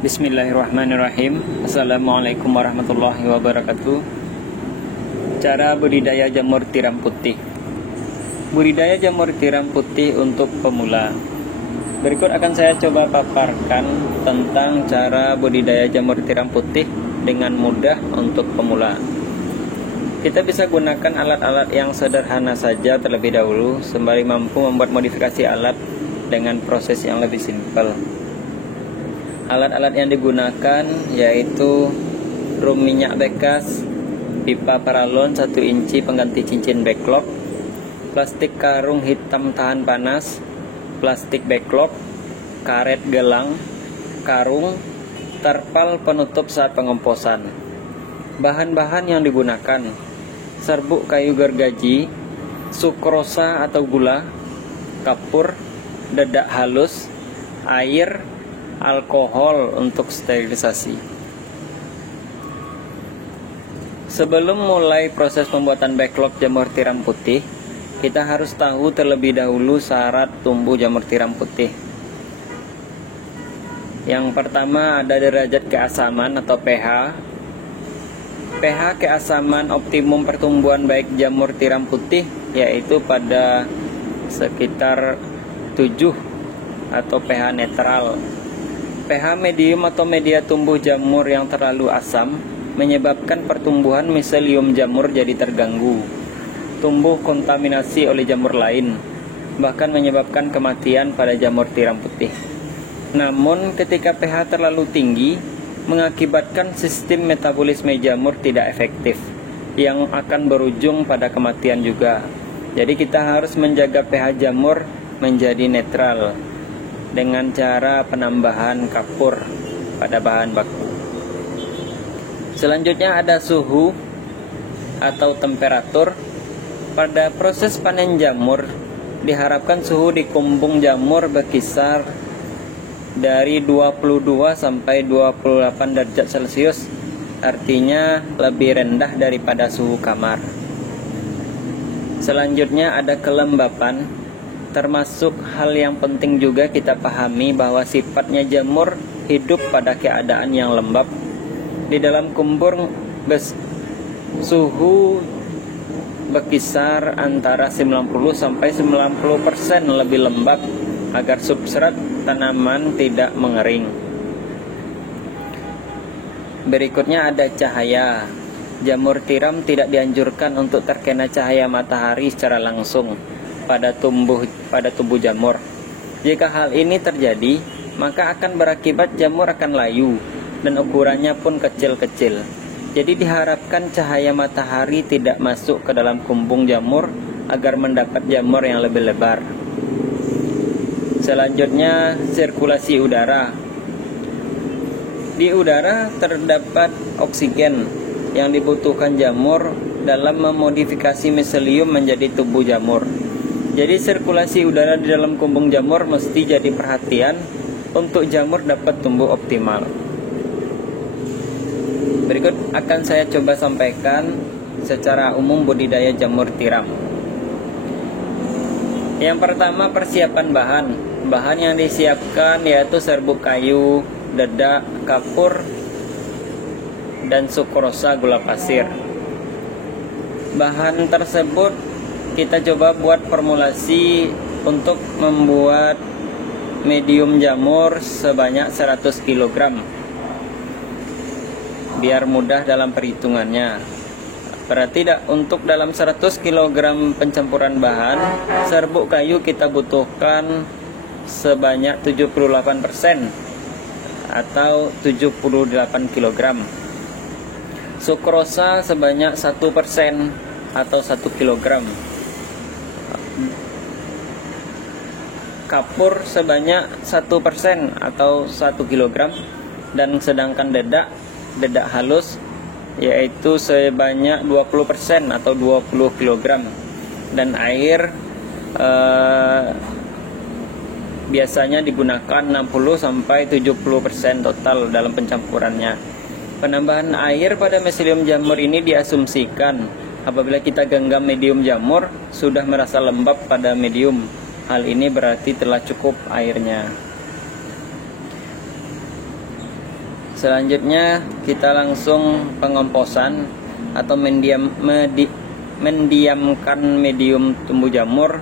Bismillahirrahmanirrahim. Assalamualaikum warahmatullahi wabarakatuh. Cara budidaya jamur tiram putih. Budidaya jamur tiram putih untuk pemula. Berikut akan saya coba paparkan tentang cara budidaya jamur tiram putih dengan mudah untuk pemula. Kita bisa gunakan alat-alat yang sederhana saja terlebih dahulu, sembari mampu membuat modifikasi alat dengan proses yang lebih simpel. Alat-alat yang digunakan yaitu drum minyak bekas, pipa paralon 1 inci pengganti cincin backlog, plastik karung hitam tahan panas, plastik backlog, karet gelang, karung, terpal penutup saat pengemposan. Bahan-bahan yang digunakan: serbuk kayu gergaji, sukrosa atau gula, kapur, dedak halus, air, alkohol untuk sterilisasi. Sebelum mulai proses pembuatan backlog jamur tiram putih, kita harus tahu terlebih dahulu syarat tumbuh jamur tiram putih. Yang pertama ada derajat keasaman atau pH. pH keasaman optimum pertumbuhan baik jamur tiram putih yaitu pada sekitar 7 atau pH netral. pH medium atau media tumbuh jamur yang terlalu asam menyebabkan pertumbuhan miselium jamur jadi terganggu, tumbuh kontaminasi oleh jamur lain, bahkan menyebabkan kematian pada jamur tiram putih. Namun ketika pH terlalu tinggi mengakibatkan sistem metabolisme jamur tidak efektif, yang akan berujung pada kematian juga. Jadi kita harus menjaga pH jamur menjadi netral dengan cara penambahan kapur pada bahan baku. Selanjutnya ada suhu atau temperatur. Pada proses panen jamur diharapkan suhu di kumbung jamur berkisar dari 22 sampai 28 derajat Celcius, artinya lebih rendah daripada suhu kamar. Selanjutnya ada kelembapan. Termasuk hal yang penting juga kita pahami bahwa sifatnya jamur hidup pada keadaan yang lembab. Di dalam kumbung suhu berkisar antara 90 sampai 90% lebih lembab agar substrat tanaman tidak mengering. Berikutnya ada cahaya. Jamur tiram tidak dianjurkan untuk terkena cahaya matahari secara langsung pada tubuh jamur. Jika hal ini terjadi, maka akan berakibat jamur akan layu dan ukurannya pun kecil-kecil. Jadi diharapkan cahaya matahari tidak masuk ke dalam kumbung jamur agar mendapat jamur yang lebih lebar. Selanjutnya sirkulasi udara. Di udara terdapat oksigen yang dibutuhkan jamur dalam memodifikasi miselium menjadi tubuh jamur. Jadi sirkulasi udara di dalam kumbung jamur mesti jadi perhatian untuk jamur dapat tumbuh optimal. Berikut akan saya coba sampaikan secara umum budidaya jamur tiram. Yang pertama, persiapan bahan. Bahan yang disiapkan yaitu serbuk kayu, dedak, kapur, dan sukrosa gula pasir. Bahan tersebut kita coba buat formulasi untuk membuat medium jamur sebanyak 100 kg biar mudah dalam perhitungannya. Berarti untuk dalam 100 kg pencampuran bahan, serbuk kayu kita butuhkan sebanyak 78% atau 78 kg. Sukrosa sebanyak 1% atau 1 kg. Kapur sebanyak 1% atau 1 kg, dan sedangkan dedak halus yaitu sebanyak 20% atau 20 kg, dan air biasanya digunakan 60-70% total dalam pencampurannya. Penambahan air pada miselium jamur ini diasumsikan Apabila kita genggam medium jamur sudah merasa lembab pada medium, hal ini berarti telah cukup airnya. Selanjutnya kita langsung pengomposan atau mendiamkan medium tumbuh jamur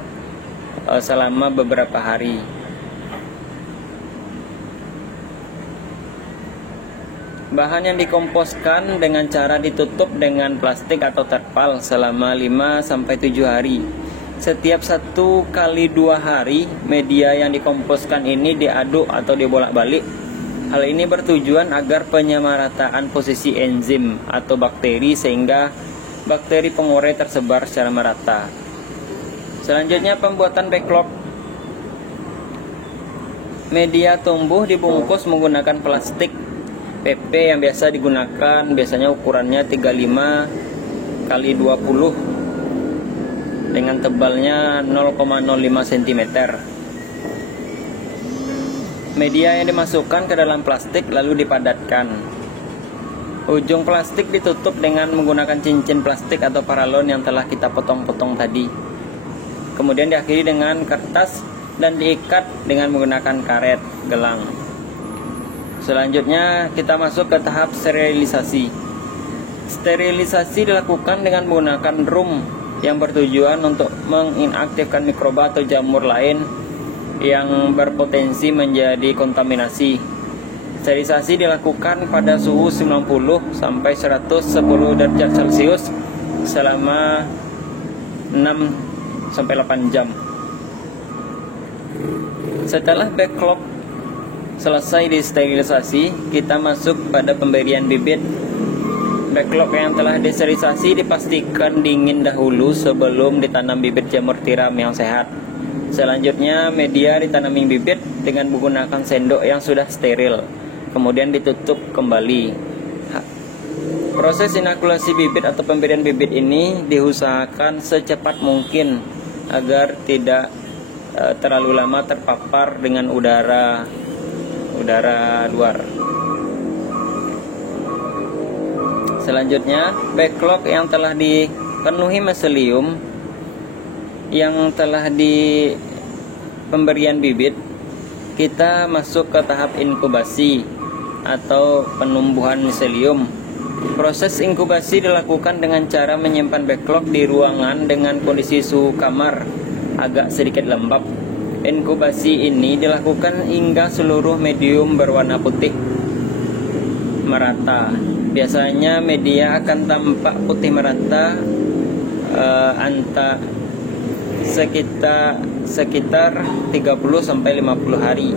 selama beberapa hari. Bahan yang dikomposkan dengan cara ditutup dengan plastik atau terpal selama 5-7 hari. Setiap 1 kali 2 hari, media yang dikomposkan ini diaduk atau dibolak-balik. Hal ini bertujuan agar penyamarataan posisi enzim atau bakteri sehingga bakteri pengurai tersebar secara merata. Selanjutnya pembuatan backlog. Media tumbuh dibungkus menggunakan plastik PP yang biasa digunakan, biasanya ukurannya 35 kali 20 dengan tebalnya 0,05 cm. Media yang dimasukkan ke dalam plastik lalu dipadatkan. Ujung plastik ditutup dengan menggunakan cincin plastik atau paralon yang telah kita potong-potong tadi. Kemudian diakhiri dengan kertas dan diikat dengan menggunakan karet gelang. Selanjutnya kita masuk ke tahap sterilisasi. Sterilisasi dilakukan dengan menggunakan drum yang bertujuan untuk menginaktifkan mikroba atau jamur lain yang berpotensi menjadi kontaminasi. Sterilisasi dilakukan pada suhu 90 sampai 110 derajat Celcius selama 6 sampai 8 jam. Setelah backlog selesai disterilisasi, kita masuk pada pemberian bibit. Backlog yang telah disterilisasi dipastikan dingin dahulu sebelum ditanam bibit jamur tiram yang sehat. Selanjutnya media ditanami bibit dengan menggunakan sendok yang sudah steril, kemudian ditutup kembali. Proses inokulasi bibit atau pemberian bibit ini diusahakan secepat mungkin agar tidak terlalu lama terpapar dengan udara luar. Selanjutnya, backlog yang telah dipenuhi miselium yang telah di pemberian bibit, kita masuk ke tahap inkubasi atau penumbuhan miselium. Proses inkubasi dilakukan dengan cara menyimpan backlog di ruangan dengan kondisi suhu kamar agak sedikit lembab. Inkubasi ini dilakukan hingga seluruh medium berwarna putih merata. Biasanya media akan tampak putih merata sekitar 30 sampai 50 hari.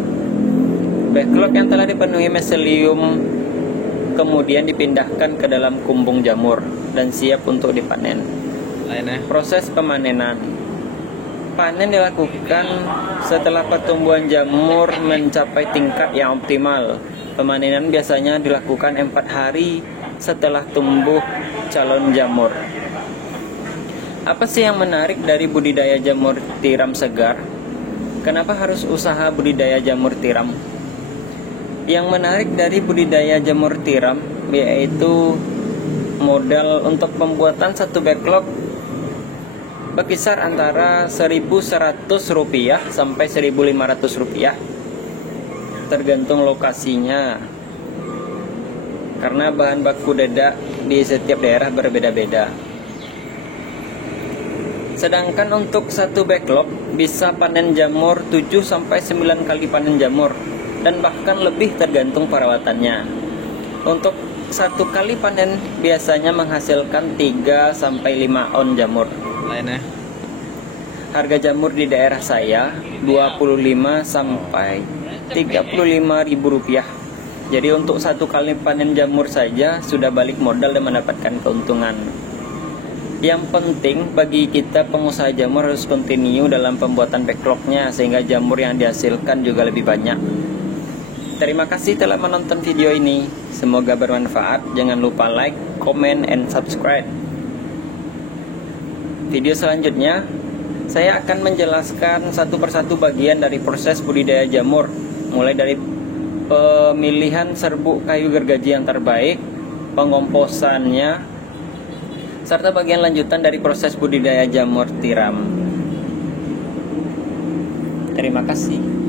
Backlog yang telah dipenuhi miselium kemudian dipindahkan ke dalam kumbung jamur dan siap untuk dipanen. Proses pemanenan. Panen dilakukan setelah pertumbuhan jamur mencapai tingkat yang optimal. Pemanenan biasanya dilakukan 4 hari setelah tumbuh calon jamur. Apa sih yang menarik dari budidaya jamur tiram segar? Kenapa harus usaha budidaya jamur tiram? Yang menarik dari budidaya jamur tiram yaitu modal untuk pembuatan satu backlog berkisar antara Rp1.100 sampai Rp1.500 tergantung lokasinya, karena bahan baku dedak di setiap daerah berbeda-beda. Sedangkan untuk satu backlog bisa panen jamur 7 sampai 9 kali panen jamur dan bahkan lebih tergantung perawatannya. Untuk satu kali panen biasanya menghasilkan 3 sampai 5 on jamur. Harga jamur di daerah saya 25 sampai 35 ribu rupiah. Jadi untuk satu kali panen jamur saja sudah balik modal dan mendapatkan keuntungan. Yang penting bagi kita pengusaha jamur harus continue dalam pembuatan backlognya sehingga jamur yang dihasilkan juga lebih banyak. Terima kasih telah menonton video ini. Semoga bermanfaat. Jangan lupa like, comment, and subscribe. Video selanjutnya, saya akan menjelaskan satu persatu bagian dari proses budidaya jamur, mulai dari pemilihan serbuk kayu gergaji yang terbaik, pengomposannya, serta bagian lanjutan dari proses budidaya jamur tiram. Terima kasih.